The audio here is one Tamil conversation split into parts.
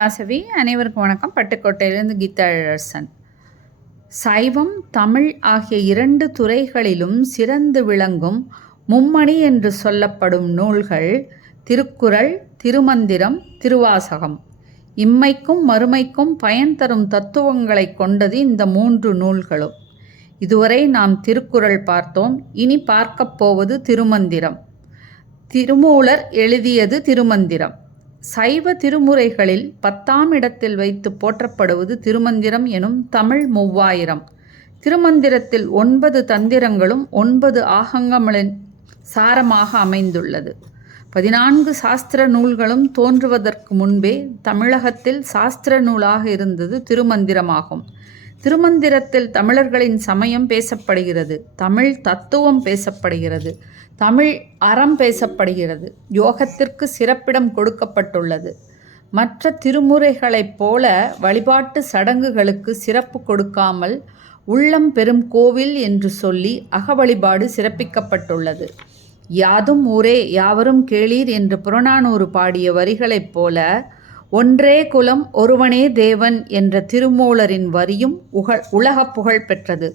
வாசவி அனைவருக்கும் வணக்கம். பட்டுக்கோட்டையிலிருந்து கீதா இளவரசன். சைவம் தமிழ் ஆகிய இரண்டு துறைகளிலும் சிறந்து விளங்கும் மும்மணி என்று சொல்லப்படும் நூல்கள் திருக்குறள், திருமந்திரம், திருவாசகம். இம்மைக்கும் மறுமைக்கும் பயன் தரும் தத்துவங்களை கொண்டது இந்த மூன்று நூல்களும். இதுவரை நாம் திருக்குறள் பார்த்தோம். இனி பார்க்கப் போவது திருமந்திரம். திருமூலர் எழுதியது திருமந்திரம். சைவ திருமுறைகளில் 10ஆம் இடத்தில் வைத்து போற்றப்படுவது திருமந்திரம் எனும் தமிழ் 3000. திருமந்திரத்தில் 9 தந்திரங்களும் 9 ஆகமங்களின் சாரமாக அமைந்துள்ளது. 14 சாஸ்திர நூல்களும் தோன்றுவதற்கு முன்பே தமிழகத்தில் சாஸ்திர நூலாக இருந்தது திருமந்திரமாகும். திருமந்திரத்தில் தமிழர்களின் சமயம் பேசப்படுகிறது, தமிழ் தத்துவம் பேசப்படுகிறது, தமிழ் அறம் பேசப்படுகிறது, யோகத்திற்கு சிறப்பிடம் கொடுக்கப்பட்டுள்ளது. மற்ற திருமுறைகளைப் போல வழிபாட்டு சடங்குகளுக்கு சிறப்பு கொடுக்காமல் உள்ளம் பெரும் கோவில் என்று சொல்லி அகவழிபாடு சிறப்பிக்கப்பட்டுள்ளது. யாதும் ஊரே யாவரும் கேளீர் என்று புறநானூறு பாடிய வரிகளைப் போல ஒன்றே குலம் ஒருவனே தேவன் என்ற திருமூலரின் வரியும் உலக புகழ் பெற்றது.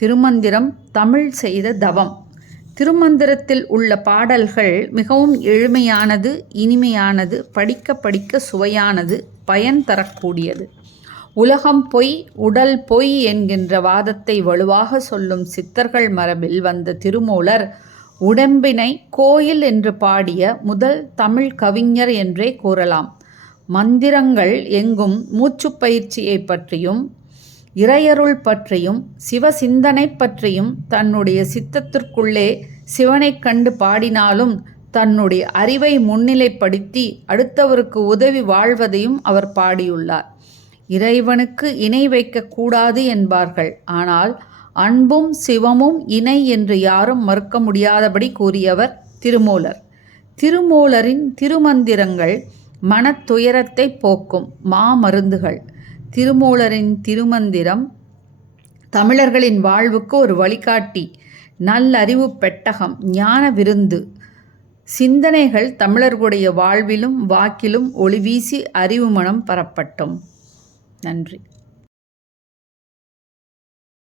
திருமந்திரம் தமிழ் செய்த தவம். திருமந்திரத்தில் உள்ள பாடல்கள் மிகவும் எளிமையானது, இனிமையானது, படிக்க படிக்க சுவையானது, பயன் தரக்கூடியது. உலகம் பொய், உடல் பொய் என்கின்ற வாதத்தை வலுவாக சொல்லும் சித்தர்கள் மரபில் வந்த திருமூலர் உடம்பினை கோயில் என்று பாடிய முதல் தமிழ் கவிஞர் என்றே கூறலாம். மந்திரங்கள் எங்கும் மூச்சு பயிற்சியை பற்றியும் இறையருள் பற்றியும் சிவ சிந்தனை பற்றியும் தன்னுடைய சித்தத்திற்குள்ளே சிவனை கண்டு பாடினாலும் தன்னுடைய அறிவை முன்னிலைப்படுத்தி அடுத்தவருக்கு உதவி வாழ்வதையும் அவர் பாடியுள்ளார். இறைவனுக்கு இணை வைக்கக்கூடாது என்பார்கள். ஆனால் அன்பும் சிவமும் இணை என்று யாரும் மறுக்க முடியாதபடி கூறியவர் திருமூலர். திருமூலரின் திருமந்திரங்கள் மனத்துயரத்தை போக்கும் மாமருந்துகள். திருமூலரின் திருமந்திரம் தமிழர்களின் வாழ்வுக்கு ஒரு வழிகாட்டி, நல்லறிவு பெட்டகம், ஞான விருந்து. சிந்தனைகள் தமிழர்களுடைய வாழ்விலும் வாக்கிலும் ஒளிவீசி அறிவு மனம் பரப்பட்டும். நன்றி.